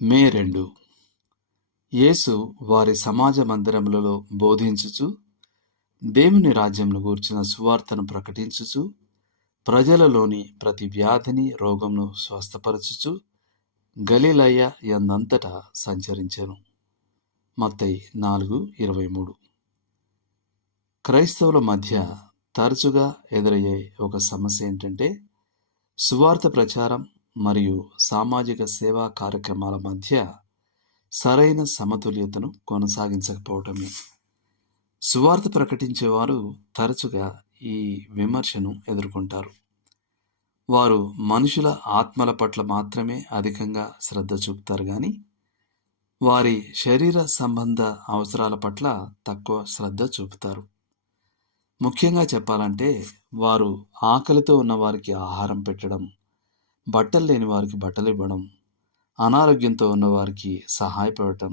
మే 2. యేసు వారి సమాజ మందిరములలో బోధించుచు దేవుని రాజ్యమును గూర్చిన సువార్తను ప్రకటించుచు ప్రజలలోని ప్రతి వ్యాధిని రోగమును స్వస్థపరచుచు గలిలయ యందంతటా సంచరించెను. మత్తయి 4:23. క్రైస్తవుల మధ్య తరచుగా ఎదురయ్యే ఒక సమస్య ఏంటంటే సువార్త ప్రచారం మరియు సామాజిక సేవా కార్యక్రమాల మధ్య సరైన సమతుల్యతను కొనసాగించకపోవటమే. సువార్త ప్రకటించేవారు తరచుగా ఈ విమర్శను ఎదుర్కొంటారు. వారు మనుషుల ఆత్మల పట్ల మాత్రమే అధికంగా శ్రద్ధ చూపుతారు కానీ వారి శరీర సంబంధ అవసరాల పట్ల తక్కువ శ్రద్ధ చూపుతారు. ముఖ్యంగా చెప్పాలంటే వారు ఆకలితో ఉన్న వారికి ఆహారం పెట్టడం, బట్టలు లేని వారికి బట్టలు ఇవ్వడం, అనారోగ్యంతో ఉన్నవారికి సహాయపడటం,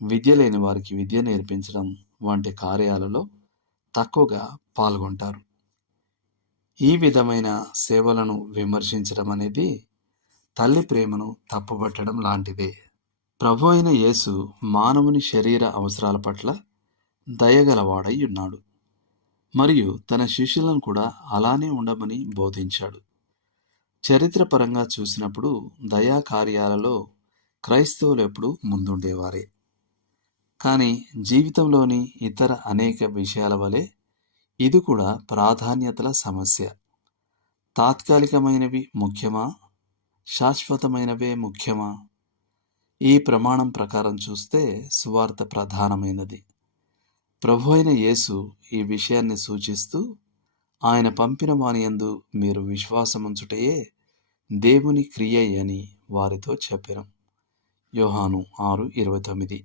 విద్య లేని వారికి విద్య నేర్పించడం వంటి కార్యాలలో తక్కువగా పాల్గొంటారు. ఈ విధమైన సేవలను విమర్శించడం అనేది తల్లి ప్రేమను తప్పుపట్టడం లాంటిదే. ప్రభు అయిన యేసు మానవుని శరీర అవసరాల పట్ల దయగలవాడై ఉన్నాడు మరియు తన శిష్యులను కూడా అలానే ఉండమని బోధించాడు. చరిత్రపరంగా చూసినప్పుడు దయా కార్యాలలో క్రైస్తవులు ఎప్పుడూ ముందుండేవారే. కానీ జీవితంలోని ఇతర అనేక విషయాల వలె ఇది కూడా ప్రాధాన్యతల సమస్య. తాత్కాలికమైనవి ముఖ్యమా, శాశ్వతమైనవే ముఖ్యమా? ఈ ప్రమాణం ప్రకారం చూస్తే సువార్త ప్రధానమైనది. ప్రభు అయిన యేసు ఈ విషయాన్ని సూచిస్తూ ఆయన పంపిన వాని యందు మీరు విశ్వాసముంచుటయే దేవుని క్రియ అని వారితో చెప్పెను. యోహాను 6:29.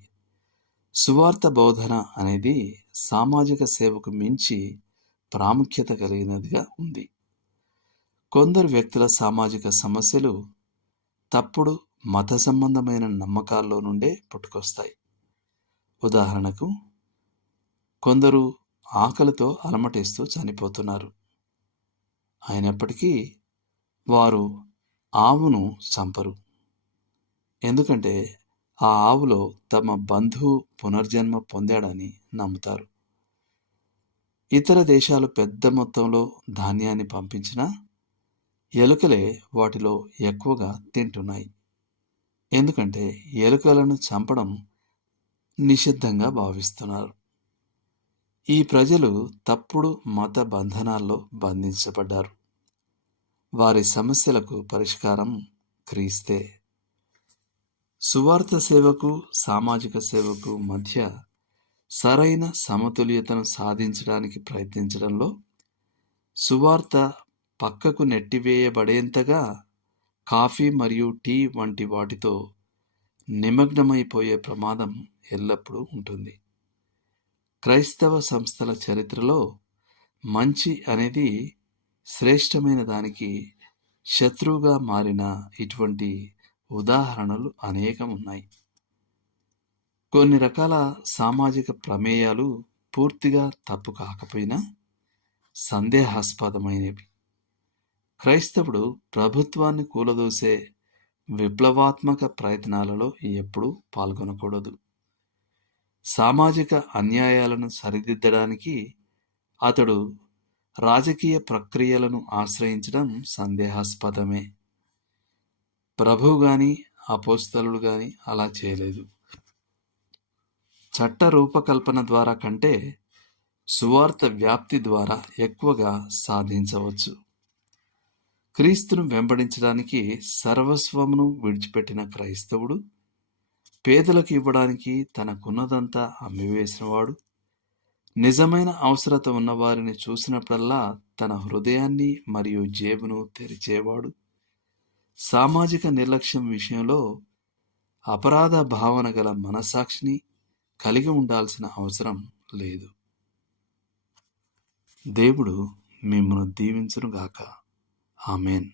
సువార్త బోధన అనేది సామాజిక సేవకు మించి ప్రాముఖ్యత కలిగినదిగా ఉంది. కొందరు వ్యక్తుల సామాజిక సమస్యలు తప్పుడు మత సంబంధమైన నమ్మకాల్లో నుండే పుట్టుకొస్తాయి. ఉదాహరణకు, కొందరు ఆకలితో అలమటిస్తూ చనిపోతున్నారు. అయినప్పటికీ వారు ఆవును చంపరు, ఎందుకంటే ఆ ఆవులో తమ బంధువు పునర్జన్మ పొందాడని నమ్ముతారు. ఇతర దేశాలు పెద్ద మొత్తంలో ధాన్యాన్ని పంపించినా ఎలుకలే వాటిలో ఎక్కువగా తింటున్నాయి, ఎందుకంటే ఎలుకలను చంపడం నిషిద్ధంగా భావిస్తున్నారు. ఈ ప్రజలు తప్పుడు మత బంధనాల్లో బంధించబడ్డారు. వారి సమస్యలకు పరిష్కారం క్రీస్తే. సువార్త సేవకు సామాజిక సేవకు మధ్య సరైన సమతుల్యతను సాధించడానికి ప్రయత్నించడంలో సువార్త పక్కకు నెట్టివేయబడేంతగా కాఫీ మరియు టీ వంటి వాటితో నిమగ్నమైపోయే ప్రమాదం ఎల్లప్పుడూ ఉంటుంది. క్రైస్తవ సంస్థల చరిత్రలో మంచి అనేది శ్రేష్టమైన దానికి శత్రువుగా మారిన ఇటువంటి ఉదాహరణలు అనేకం ఉన్నాయి. కొన్ని రకాల సామాజిక ప్రమేయాలు పూర్తిగా తప్పు కాకపోయినా సందేహాస్పదమైనవి. క్రైస్తవుడు ప్రభుత్వాన్ని కూలదోసే విప్లవాత్మక ప్రయత్నాలలో ఎప్పుడూ పాల్గొనకూడదు. సామాజిక అన్యాయాలను సరిదిద్దడానికి అతడు రాజకీయ ప్రక్రియలను ఆశ్రయించడం సందేహాస్పదమే. ప్రభువు గాని అపోస్తలుడు గాని అలా చేయలేదు. చట్ట రూపకల్పన ద్వారా కంటే సువార్త వ్యాప్తి ద్వారా ఎక్కువగా సాధించవచ్చు. క్రీస్తును వెంబడించడానికి సర్వస్వమును విడిచిపెట్టిన క్రైస్తవుడు, పేదలకు ఇవ్వడానికి తనకున్నదంతా అమ్మివేసినవాడు, నిజమైన అవసరత ఉన్నవారిని చూసినప్పుడల్లా తన హృదయాన్ని మరియు జేబును తెరిచేవాడు, సామాజిక నిర్లక్ష్యం విషయంలో అపరాధ భావన గల మనస్సాక్షిని కలిగి ఉండాల్సిన అవసరం లేదు. దేవుడు మిమ్మల్ని దీవించునుగాక. ఆమేన్.